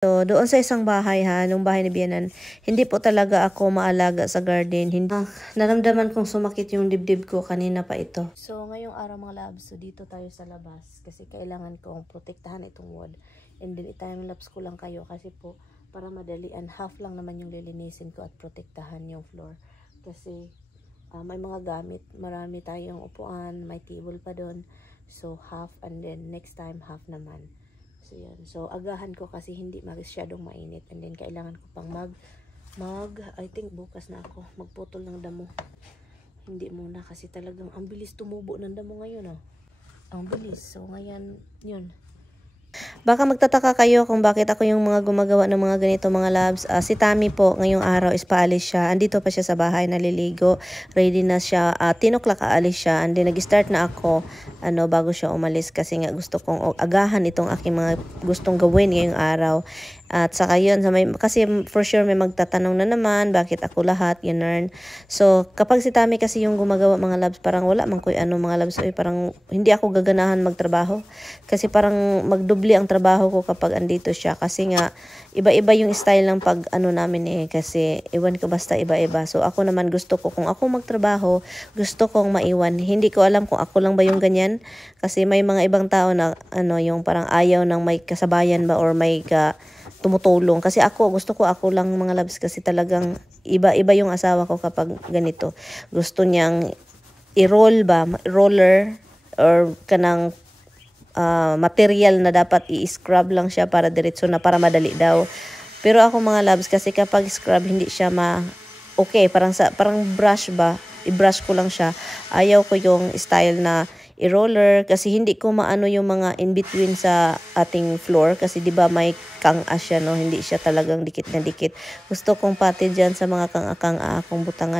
So, doon sa isang bahay ha, nung bahay ni Bianan, hindi po talaga ako maalaga sa garden. Hindi, naramdaman kong sumakit yung dibdib ko kanina pa ito. So, ngayong araw mga labs, so dito tayo sa labas kasi kailangan kong protektahan itong wood. And then, i-time-lapse ko lang kayo kasi po, para madalian, half lang naman yung lilinisin ko at protektahan yung floor. Kasi, may mga gamit, marami tayong upuan, may table pa doon. So, half and then next time, half naman. So, yan. So, agahan ko kasi hindi masyadong mainit. And then, kailangan ko pang I think bukas na ako magputol ng damo. Hindi muna kasi talagang ang bilis tumubo ng damo ngayon, oh. Ang bilis. So, ngayon, yun. Baka magtataka kayo kung bakit ako yung mga gumagawa ng mga ganito mga labs. Si Tammy po, ngayong araw is paalis siya. Andito pa siya sa bahay, naliligo. Ready na siya. 10 o'clock aalis siya. And then nag-start na ako bago siya umalis kasi nga gusto kong agahan itong aking mga gustong gawin ngayong araw. At saka yun, kasi for sure may magtatanong na naman, bakit ako lahat, yun. So, kapag si Tammy kasi yung gumagawa mga labs, parang wala man ko mga labs, parang hindi ako gaganahan magtrabaho. Kasi parang magdubli ang trabaho ko kapag andito siya. Kasi nga, iba-iba yung style ng pag namin kasi iwan ko basta iba-iba. So, ako naman gusto ko, kung ako magtrabaho, gusto kong maiwan. Hindi ko alam kung ako lang ba yung ganyan. Kasi may mga ibang tao na, yung parang ayaw ng may kasabayan ba or may tumutulong. Kasi gusto ko ako lang mga labs kasi talagang iba-iba yung asawa ko kapag ganito. Gusto niyang roller or kanang material na dapat i-scrub lang siya para diretso na para madali daw. Pero ako mga labs kasi kapag scrub hindi siya okay, parang brush ba, i-brush ko lang siya. Ayaw ko yung style na i-roller kasi hindi ko maano yung mga in between sa ating floor kasi 'di ba may kang-as siya, no, hindi siya talagang dikit na dikit. Gusto kong pati diyan sa mga kang-akang kung butang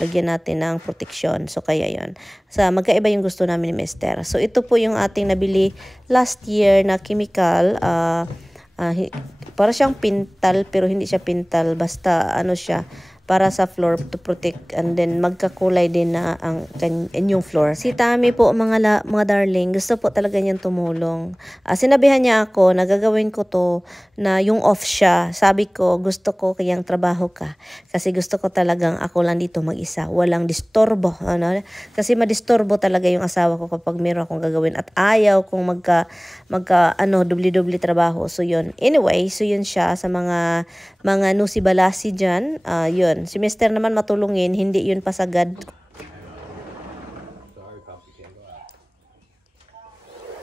lagyan natin ng protection. So kaya 'yon. Magkaiba yung gusto namin ni Mister. So ito po yung ating nabili last year na chemical, para siyang pintal pero hindi siya pintal, basta siya para sa floor to protect and then magkakulay din na ang inyong floor. Si Tammy po mga darling, gusto po talaga niyang tumulong. Sinabihan niya ako na gagawin ko to na yung off siya. Sabi ko gusto ko kayang trabaho ka kasi gusto ko talagang ako lang dito mag-isa. Walang disturbo. Kasi madisturbo talaga yung asawa ko kapag meron akong gagawin at ayaw kong dubli-dubli trabaho. So yun. Anyway, so yun siya sa mga nusi-balasi dyan. Yun. Si Mister naman matulungin, hindi yun pasagad.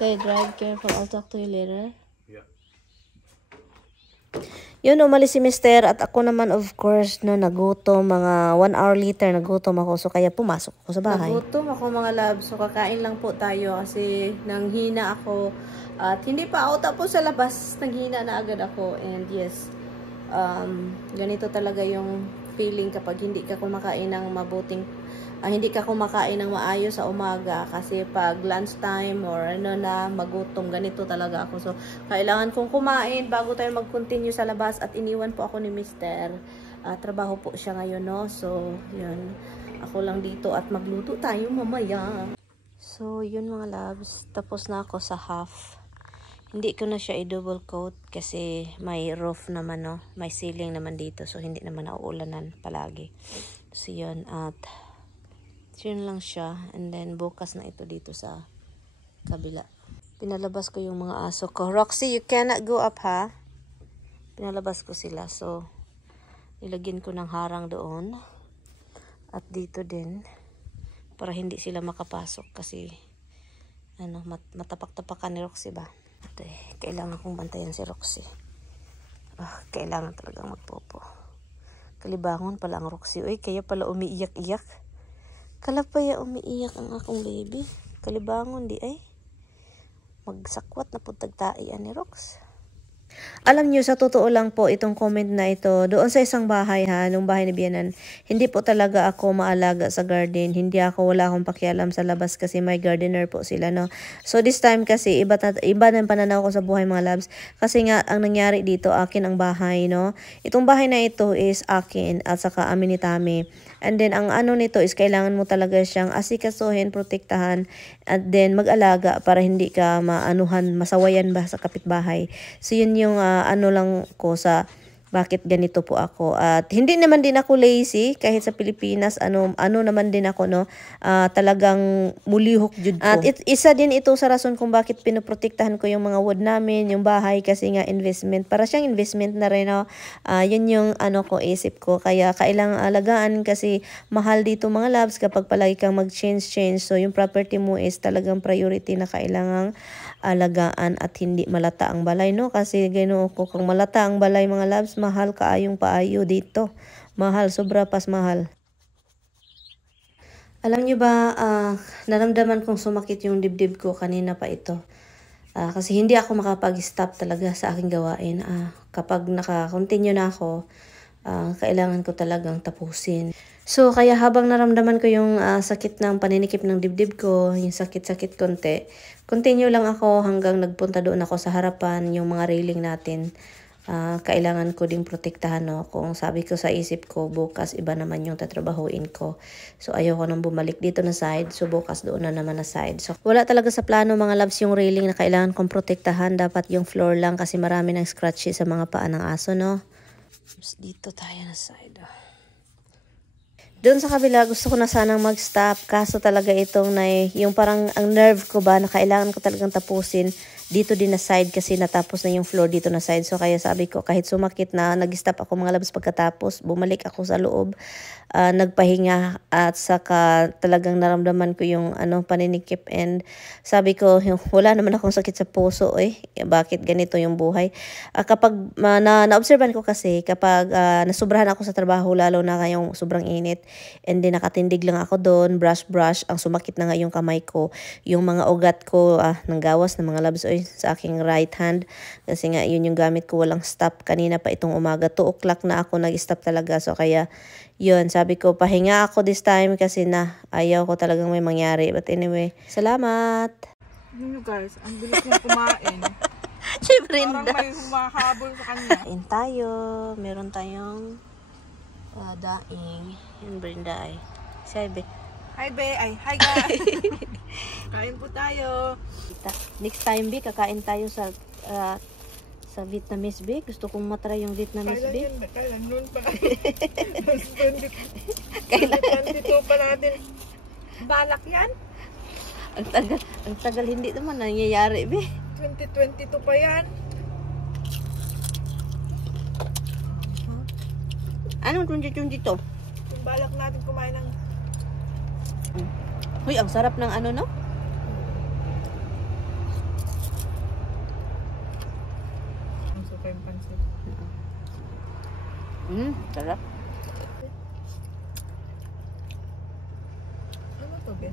Okay, drive careful. I'll talk to you later. Yeah. Yun, umalis si Mister at ako naman of course nagutom. Mga 1 hour later nagutom ako. So kaya pumasok ako sa bahay. Nagutom ako mga labs. So kakain lang po tayo kasi nanghina ako. At hindi pa ako tapos sa labas. Nanghina na agad ako. And yes, ganito talaga yung feeling kapag hindi ka kumakain ng hindi ka kumakain ng maayos sa umaga kasi pag lunchtime or magutom, ganito talaga ako. So, kailangan kong kumain bago tayo mag-continue sa labas at iniwan po ako ni Mister. Trabaho po siya ngayon, no? So, yun. Ako lang dito at magluto tayo mamaya. So, yun mga loves. Tapos na ako sa half. Hindi ko na siya i-double coat kasi may roof naman, no? May ceiling naman dito. So, hindi naman nauulanan palagi. So, yun. At, yun lang siya. And then, bukas na ito dito sa kabila. Pinalabas ko yung mga aso ko. Roxy, you cannot go up, ha? Pinalabas ko sila. So, ilagyan ko ng harang doon. At dito din. Para hindi sila makapasok kasi, matapak-tapakan ni Roxy ba? Kailangan kong bantayan si Roxy. Kailangan talagang magpopo. Kalibangon pala ang Roxy. Uy, kaya pala umiiyak-iyak. Kalapaya umiiyak ang akong baby. Kalibangon di ay. Magsakwat na putagtaian ni Rox. Alam nyo, sa totoo lang po, itong comment na ito, doon sa isang bahay ha, nung bahay ni Bianan, hindi po talaga ako maalaga sa garden. Wala akong pakialam sa labas kasi may gardener po sila, no. So this time kasi, iba ng pananaw ko sa buhay mga labs. Kasi nga, ang nangyari dito, akin ang bahay, no. Itong bahay na ito is akin at saka amin ni Tammy. And then, ang nito is kailangan mo talaga siyang asikasuhin, protektahan. At then mag-alaga para hindi ka maanuhan, masawayan ba sa kapitbahay. So yun yung ano lang ko sa bakit ganito po ako. At hindi naman din ako lazy kahit sa Pilipinas, ano naman din ako, no, talagang mulihok jud ko. At isa din ito sa rason kung bakit pinoprotektahan ko yung mga wood namin, yung bahay, kasi nga investment, para siyang investment na rin, no. Yun yung ano ko, isip ko, kaya kailangang alagaan kasi mahal dito mga loves kapag palagi kang mag-change. So yung property mo is talagang priority na kailangang alagaan at hindi malata ang balay, no, kasi gano ko, kung malata ang balay mga loves, mahal kaayong paayo dito. Mahal, sobra pas mahal. Alam nyo ba, naramdaman kong sumakit yung dibdib ko kanina pa ito. Kasi hindi ako makapag-stop talaga sa aking gawain. Kapag naka-continue na ako, kailangan ko talagang tapusin. So, kaya habang naramdaman ko yung sakit ng paninikip ng dibdib ko, yung sakit-sakit konti, continue lang ako hanggang nagpunta doon ako sa harapan, yung mga railing natin. Kailangan ko ding protektahan, no? Kung sabi ko sa isip ko, bukas iba naman yung tatrabahuin ko. So, ayoko nang bumalik dito na side. So, bukas doon na naman na side. So, wala talaga sa plano mga loves yung railing na kailangan kong protektahan. Dapat yung floor lang kasi marami ng scratchy sa mga paa ng aso, no? Dito tayo na side. Doon sa kabila, gusto ko na sanang mag-stop. Kaso talaga itong yung parang ang nerve ko ba na kailangan ko talagang tapusin dito din na side kasi natapos na yung floor dito na side. So kaya sabi ko kahit sumakit na, nag-stop ako mga labs pagkatapos, bumalik ako sa loob, nagpahinga at saka talagang naramdaman ko yung paninikip, and sabi ko wala naman akong sakit sa puso bakit ganito yung buhay. Kapag na-observan ko kasi kapag nasubrahan ako sa trabaho, lalo na ngayong sobrang init, and then nakatindig lang ako doon, brush, ang sumakit na nga yung kamay ko, yung mga ugat ko ng gawas ng mga labs sa aking right hand, kasi nga yun yung gamit ko, walang stop kanina pa itong umaga, 2 o'clock na ako nag-stop talaga. So kaya yun, sabi ko pahinga ako this time kasi ayaw ko talagang may mangyari. But anyway, salamat. Yun guys, ang bilis niya kumain. Si Brenda. Parang may humahabol sa kanya. Kain tayo. Meron tayong daing. Yun Brenda ay. Si Ibe. Hi be, hi guys. Kain po tayo. Next time be, kakain tayo sa Vietnamese be. Gusto kong matry yung Vietnamese be. Kailan noon pa. Kailan dito pa natin. Balak yan? Ang tagal hindi naman nangyayari be. 2022 pa yan. Anong 2022? Kung balak natin kumain ng... Uy, ang sarap ng no? Ang suka yung pansit. Sarap. Ano to, Ben?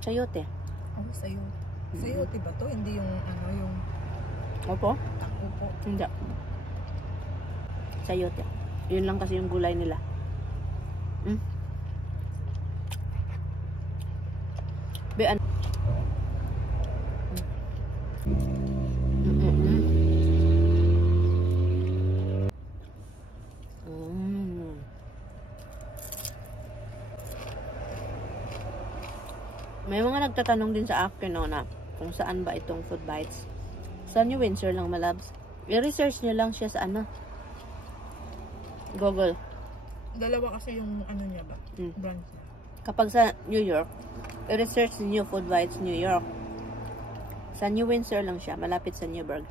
Sayote. Sayote. Sayote ba to? Hindi yung yung... Opo? Opo. Hindi. Sayote. Yun lang kasi yung gulay nila. Be, May mga nagtatanong din sa akin na kung saan ba itong Food Bites. Sa New Windsor lang, malabs. I-research nyo lang siya sa Google. Dalawa kasi yung niya ba? Branch niya. Kapag sa New York, i-research niyo Food Bites New York. Sa New Windsor lang siya, malapit sa Newburgh.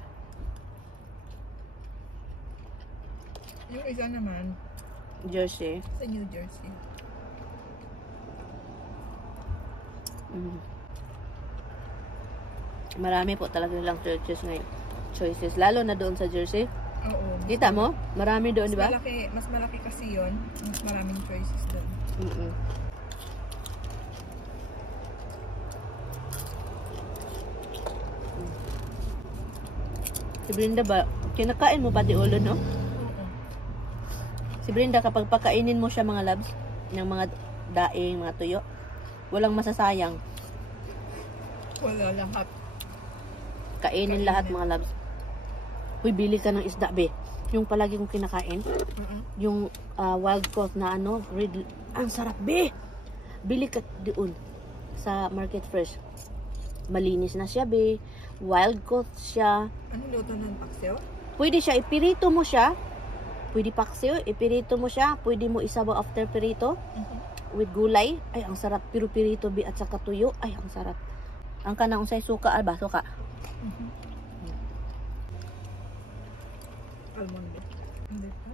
Yung isa naman, Jersey. sa New Jersey. Marami po talaga lang choices, lalo na doon sa Jersey. Oo. Kita mo? Marami doon, di ba? Mas malaki kasi yun. Mas maraming choices doon. Si Brenda ba, kinakain mo pati ulo, no? Si Brenda, kapag pakainin mo siya mga labs, ng mga daing, mga tuyo, walang masasayang. Wala lahat. Kainin lahat mga labs. Uy, bili ka ng isda, be. Yung palagi kong kinakain, yung wild caught na red, ang sarap, be. Bili ka doon. sa Market Fresh. Malinis na siya, be. Wild caught siya. Ano luto ng paksiw? Pwede siya, ipirito mo siya. Pwede paksiw, ipirito mo siya. Pwede mo isabaw after pirito. With gulay. Ay, ang sarap. Pirito, be, at saka tuyo. Ay, ang sarap. Ang kanang unsay suka, ba? Suka. Almond. Hindi po.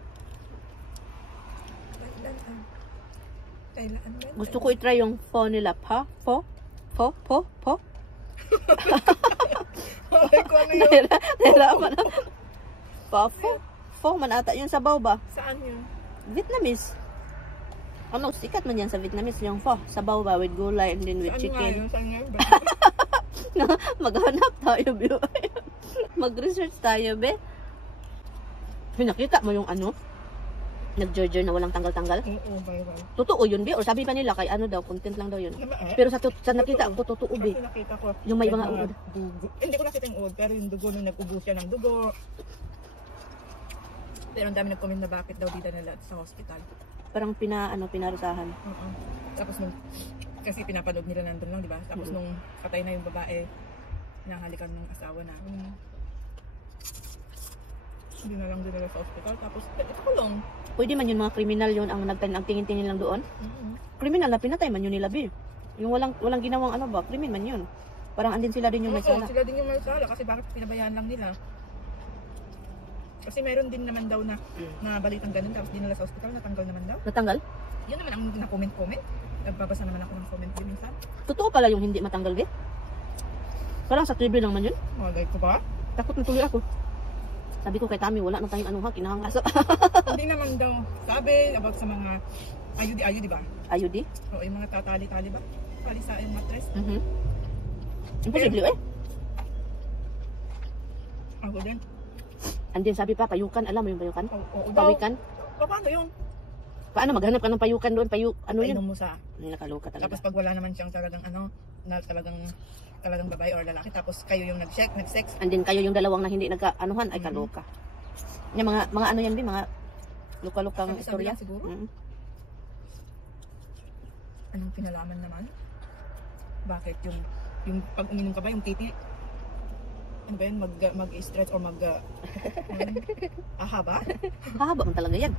Kailan ba? Gusto ko i-try yung pho nila. Pa? Pho? Pho? Pho? Pho? Ay, ko ano yun? Tela man. Pa? Pho? Pho man ata yung sabaw ba? Saan yun? Vietnamese. Ano, sikat man yan sa Vietnamese yung pho. Sabaw ba with gulay and then with Saan nga chicken. yun? Saan nga yun? Maghanap tayo, be. Mag-research tayo, be. Nakita mo yung ano? Nag-Georgia na walang tanggal-tanggal? Oo, viral. Totoo yun, be. Or sabi pa nila, kay ano daw, content lang daw yun. Pero sa nakita ko, totoo, be. Kasi nakita ko. Yung may mga uod. Dugo. Hindi ko nakita yung uod, pero yung dugo nung nag-ubo siya ng dugo. Pero ang dami nag-comment na bakit daw dito nila sa hospital. Parang pinarusahan. Oo. Tapos nung, kasi pinapanood nila nandun lang, di ba? Tapos nung patay na yung babae, hinahalikan ng asawa na. Hindi na lang dinala sa hospital. Tapos, ito ko lang. Pwede man yun mga kriminal yun ang tingin-tingin lang doon. Kriminal na pinatay man yun nila, be. Yung walang ginawang ano ba, krimin man yun. Parang andin sila din yung may sala. Sila din yung may sala kasi bakit pinabayaan lang nila. Kasi mayroon din naman daw na balitang ganun tapos dinala sa hospital, natanggal naman daw. Natanggal? Yun naman ang na-comment. Nagbabasa naman ako ng comment din minsan. Totoo pala yung hindi matanggal, be. Parang sa TV lang man yun. Malay ko ba? Takot na tuloy ako. Sabi ko kay Tami, wala na tayong anuha, kinahangaso. Hindi naman daw. Sabi about sa mga ayudi, ba? Ayudi? O yung mga tatali-tali ba? Tali sa yung mattress. Imposible eh. Ako din. Andin sabi pa, payukan. Alam mo yung payukan? Oo daw. Pawikan? Paano yun? Paano maghanap ka ng payukan doon? Ano yun? Painom mo sa... Nakaloka talaga. Tapos pag wala naman siyang talagang ano, na talagang babae or lalaki, tapos kayo yung nag-sex. Andin kayo yung dalawang na hindi nagka-anuhan, ay kaloka. Yung mga ano yan, mga luka-lukang istorya. Siguro? Anong pinalaman naman? Bakit yung pag uminom ka ba, yung titi, ano ba yun, mag-stretch or ahaba? Hahaba man talaga yan.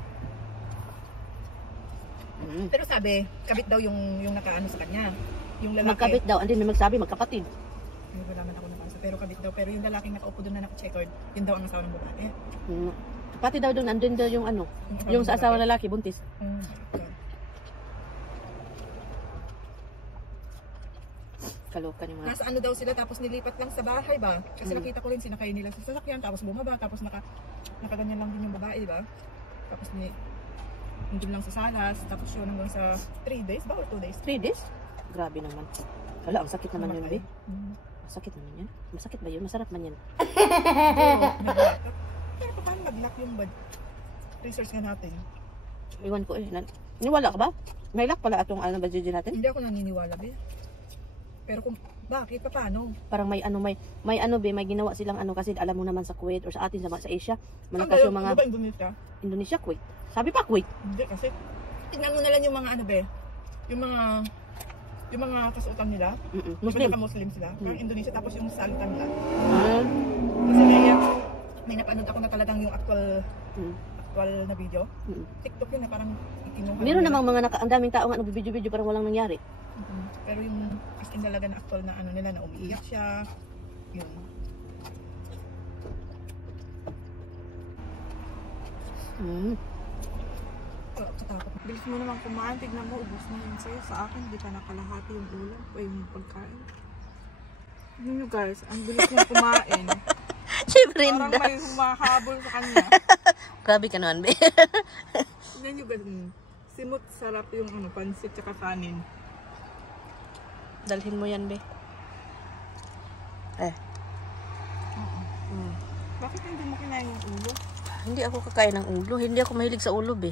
Pero sabi, kabit daw yung nakaano sa kanya. Yung lalaki. Magkabit daw, andin may magsabi, magkapatid. Ay, wala man ako nabasa, pero kabit daw. Pero yung lalaki nakaupo doon na naka-checkered, yun daw ang asawa ng babae. Kapatid daw doon, andin daw yung ano, yung sa asawa lalaki, buntis. Kalokan yung mga... Nasa ano daw sila, tapos nilipat lang sa bahay ba? Kasi nakita ko rin, sinakay nila sa sasakyan, tapos bumaba, tapos nakaganyan lang din yung babae, ba? Tapos nandun lang sa salas, tapos yun hanggang sa 3 days ba or 2 days? 3 days? Grabe naman. Wala, ang sakit naman yun, be. Masakit naman yan. Masakit ba yun? Masarap man yan. Pero paano mag-lock yung bad? Research nga natin. Iwan ko eh. Niwala ka ba? May lock pala atong ano ba natin? Hindi ako naniniwala, be. Pero kung bakit paano? Parang may ano may ginawa silang ano kasi alam mo naman sa Kuwait or sa atin sa Asia, malakas yung mga Indonesia? Indonesia, Kuwait. Sabi pa Kuwait. Hindi kasi tingnan mo na lang yung mga ano be. Yung mga kasuotan nila. Muslim. Muslim sila. Parang Indonesia tapos yung salitan nila. Ah. Kasi may napanood ako na talagang yung actual na video. TikTok yun na parang ikinuha. Meron namang mga ang daming tao nga nagbibideo-video parang walang nangyari. Pero yung as in talaga na actual na ano nila na umiiyak siya. Yun. Katakot. Bilis mo naman kumain. Tignan mo, ubos na yun sa'yo. Sa akin, di pa nakalahati yung ulam o yung pagkain. Tignan nyo guys, ang bilis niya kumain. Siyempre, parang may humahabol sa kanya. Grabe ka naman, be. Tignan nyo guys, simot sarap yung ano, pansit tsaka kanin. Dalhin mo yan, be. Bakit hindi mo kinain yung ulo? Hindi ako kakain ng ulo. Hindi ako mahilig sa ulo, be.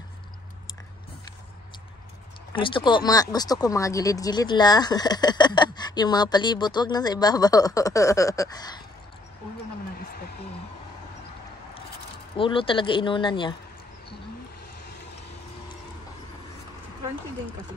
Gusto ko mga gilid-gilid lang. Yung mga palibot, wag na sa ibabaw. Ulo naman ang isda ko. Ulo talaga inunan niya. Crunchy din kasi.